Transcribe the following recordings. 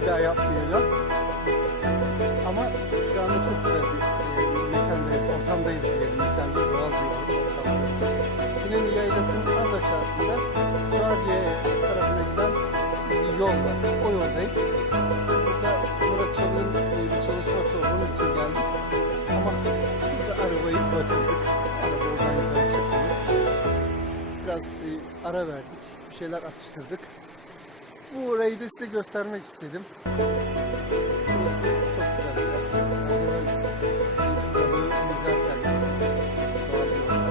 bir daha yapmayacağım. Ama şu anda çok güzel bir mekandayız, ortamdayız diyelim. Mekanda doğal bir ortamdayız. İnönü Yaylası'nın az aşağısında Suadiye tarafına giden bir yol var. O yoldayız. Burada Murat Çalık'ın bir çalışması olduğu için geldik. Ama şurada arabayı bıraktık. Araba oradan yukarı çıkmıyor. Biraz ara verdik. Bir şeyler atıştırdık. Bu orayı da size göstermek istedim. Burası çok güzel bir yer. Balığı yüzerken doğal bir ortam.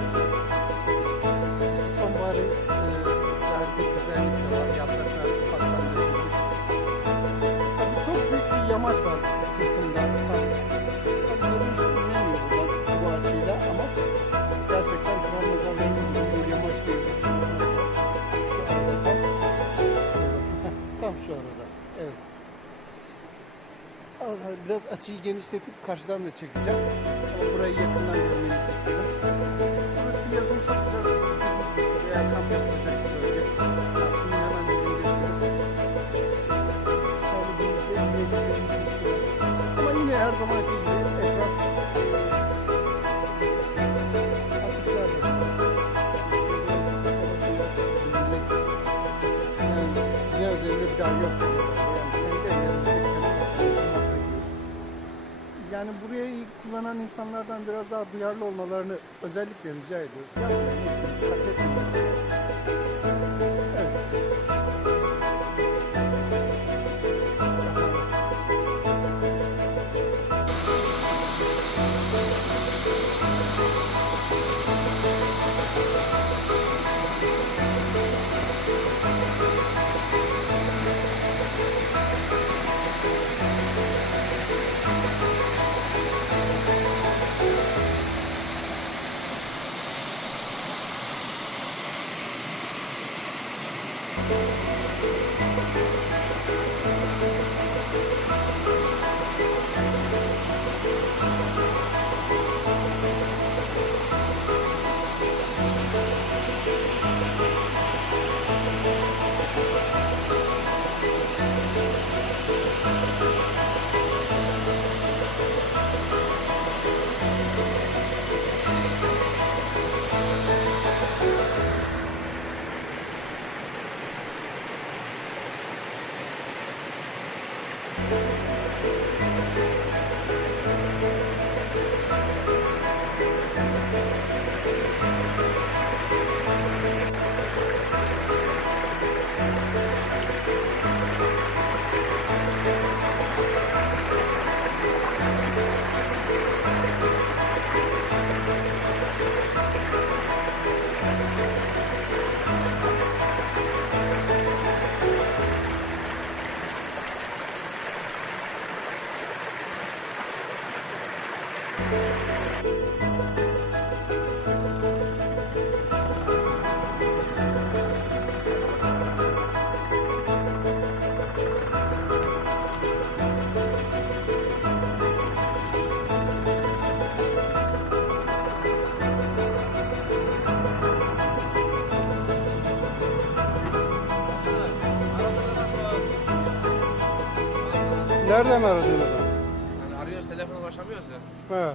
Sonbaharın verdiği güzellik de var. Yapraklar ufaktan dökülmüş. Tabii çok büyük bir yamaç var sırtında. Tabii görünüş bilmiyor buradan bu açıyla ama gerçekten kral mezarlarının bulunduğu yamaç gibi. Şu arada tam şu arada. Evet. Biraz açıyı genişletip karşıdan da çekeceğim. Ama burayı yakından görmenizi istedim. Burası yazın çok güzel veya kamp yapılacak bir bölge. Suyun hemen dibindesiniz. Ama yine her zamanki gibi etraf atıklarla yani dünya üzerinde bir daha yok. Yani burayı kullanan insanlardan biraz daha duyarlı olmalarını özellikle rica ediyoruz. Yapmayın, dikkat etmeyin. Evet. Nereden aradın adam? Yani arıyoruz, telefona ulaşamıyoruz ya. He.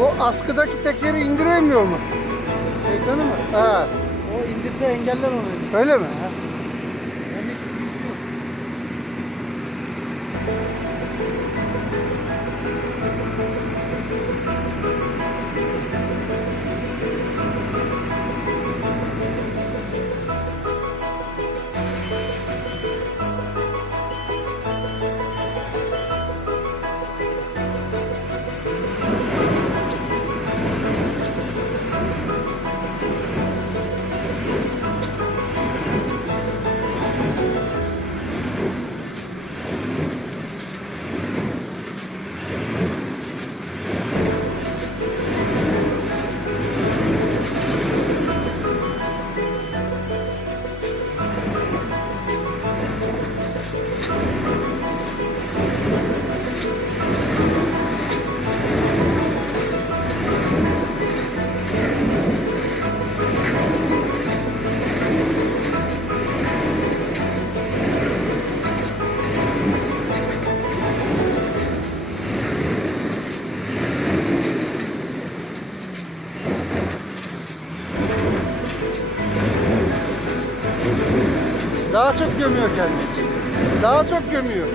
O askıdaki tekeri indiremiyor mu? Şeytanı mı? Ha. O indirse engeller onu. Öyle mi? Ha. Yani hiç gücü yok. Daha çok gömüyor kendini. Daha çok gömüyor.